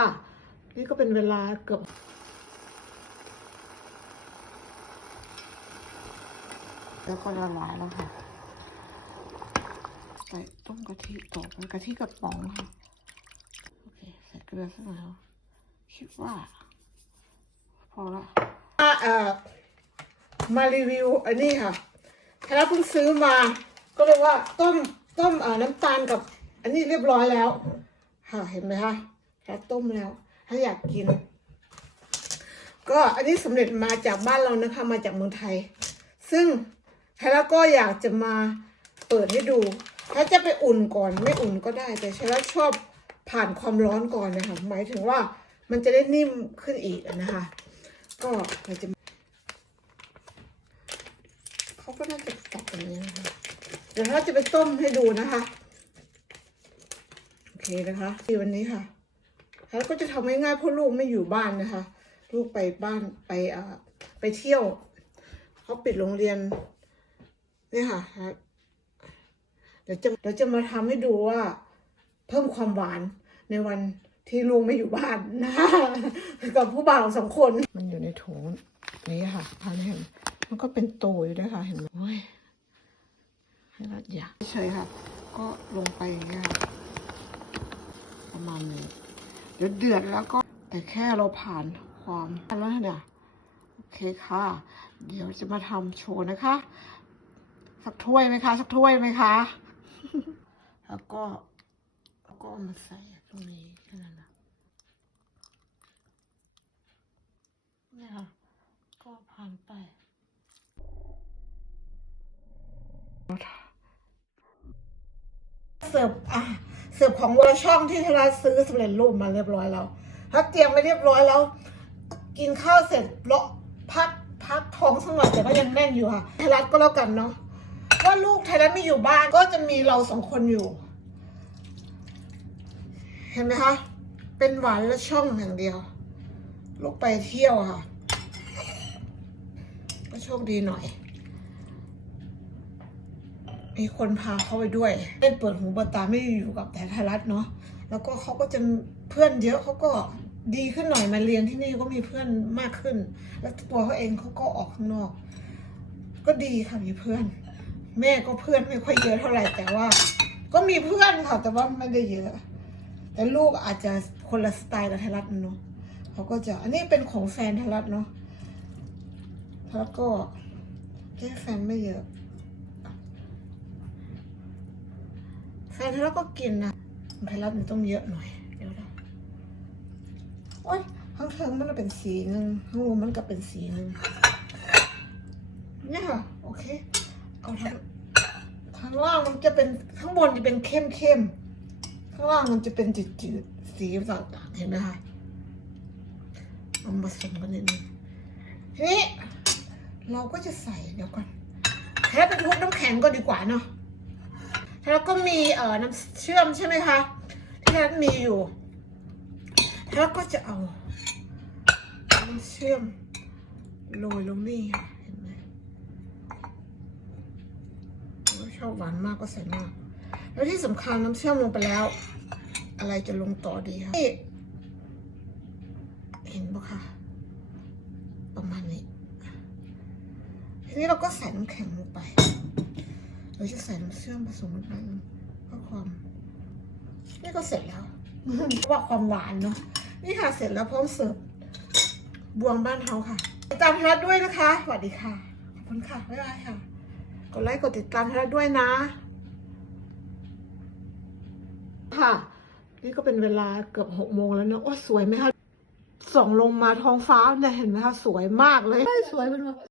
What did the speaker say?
ค่ะ นี่ก็เป็นเวลาเกือบแล้วก็ละลายแล้วค่ะใส่ต้มกะทิต่อไปกะทิกระป๋องค่ะโอเคใส่เกลือสักหน่อยค่ะคิดว่า พอละเอ่อมารีวิวอันนี้ค่ะถ้าเพิ่งซื้อมา ก็เลยว่าต้มต้มเอ่อน้ำตาลกับ อันนี้เรียบร้อยแล้ว ค่ะ เห็นไหมคะ ถ้าต้มแล้ว ถ้าอยากกิน ก็อันนี้สำเร็จมาจากบ้านเรานะคะ มาจากเมืองไทย ซึ่งไทยแล้วก็อยากจะมาเปิดให้ดู ถ้าจะไปอุ่นก่อนไม่อุ่นก็ได้ แต่ใช้แล้วชอบผ่านความร้อนก่อนนะคะ หมายถึงว่ามันจะได้นิ่มขึ้นอีกนะคะ ก็เราจะเขาก็น่าจะตัดอย่างนี้นะคะเดี๋ยวเราจะไปต้มให้ดูนะคะ โอเคนะคะที่วันนี้ค่ะ แล้วก็จะทำง่ายๆเพราะลูกไม่อยู่บ้านนะคะ ลูกไปบ้านไปเอ่อไปเที่ยวเขาปิดโรงเรียนนี่ค่ะเดี๋ยวจะเดี๋ยวจะมาทำให้ดูว่า เพิ่มความหวานในวันที่ลูกไม่อยู่บ้านนะคะกับผู้บ่าวสองคน มันอยู่ในถุงนี้ค่ะทานเห็นมันก็เป็นโตอยู่ด้วยค่ะเห็นไหมโอ้ยให้รัดอยากเฉยค่ะ ก็ลงไปอย่างเงี้ยค่ะประมาณนี้ เดือดแล้วก็แต่แค่เราผ่านความแล้วเนี่ยโอเคค่ะ เดี๋ยวจะมาทำโชว์นะคะ สักถ้วยไหมคะ สักถ้วยไหมคะ แล้วก็แล้วก็มาใส่ตรงนี้แค่นั้นนะเนี่ยค่ะ ก็ผ่านไปเสิร์ฟอะ สิร์ฟของวอลช่องที่ทราซื้อสำเร็จรูปมาเรียบร้อยแล้วถ้าเตรียมไว้เรียบร้อยแล้ว กินข้าวเสร็จเลาะพักพักท้องสักหน่อยแต่ก็ยังแน่นอยู่ค่ะไทยรัฐก็แล้วกันเนาะว่าลูกไทยรัฐไม่อยู่บ้านก็จะมีเราสองคนอยู่ เห็นไหมคะ เป็นหวานและช่องอย่างเดียว ลูกไปเที่ยวค่ะ ก็โชคดีหน่อย มีคนพาเขาไปด้วยได้เปิดหูเปิดตาไม่อยู่กับแต่ไทยรัฐเนาะแล้วก็เขาก็จะเพื่อนเยอะเขาก็ดีขึ้นหน่อยมาเรียนที่นี่ก็มีเพื่อนมากขึ้น แล้วตัวเขาเองเขาก็ออกข้างนอก ก็ดีค่ะมีเพื่อน แม่ก็เพื่อนไม่ค่อยเยอะเท่าไหร่แต่ว่า ก็มีเพื่อนค่ะแต่ว่าไม่ได้เยอะ แต่ลูกอาจจะคนละสไตล์กับไทยรัฐเนาะเขาก็จะอันนี้เป็นของแฟนไทยรัฐเนาะแล้วก็แค่แฟนไม่เยอะ แฟน ไทยรัฐก็กินนะไทยรัฐมันต้องเยอะหน่อย เดี๋ยวนะโอ๊ยข้างเทิงมันเป็นสีหนึ่งข้างบนมันก็เป็นสีหนึ่งเนี่ยค่ะโอเคเอาทั้งข้างล่างมันจะเป็นข้างบนจะเป็นเข้มเข้มข้างล่างมันจะเป็นจืดจืดๆสีต่างๆเห็นไหมคะเอามาผสมกันนิดนึงทีนี้เราก็จะใส่เดี๋ยวก่อนแค่เป็นทุกน้ำแข็งก็ดีกว่าเนาะ แล้วก็มีเอ่อน้ำเชื่อมใช่ไหมคะที่ร้านมีอยู่ แล้วก็จะเอาน้ำเชื่อมโรยลงนี่ค่ะเห็นไหมชอบหวานมากก็ใส่มาก แล้วที่สำคัญน้ำเชื่อมลงไปแล้ว อะไรจะลงต่อดีคะเห็นปะคะประมาณนี้ทีนี้เราก็ใส่น้ำแข็งลงไป เราจะใส่น้ำเชื่อมผสมลงไปเพื่อความนี่ก็เสร็จแล้วว่าความหวานเนาะนี่ค่ะเสร็จแล้วพร้อมเสิร์ฟบวงบ้านเฮาค่ะติดตามพนัดด้วยนะคะสวัสดีค่ะขอบคุณค่ะบ๊ายบายค่ะกดไลค์กดติดตามพนัดด้วยนะ ค่ะ นี่ก็เป็นเวลาเกือบหกโมงแล้วเนอะโอ้สวยไหมคะส่องลงมาท้องฟ้าเนี่ยเห็นไหมคะสวยมากเลยสวยเป็นแบบ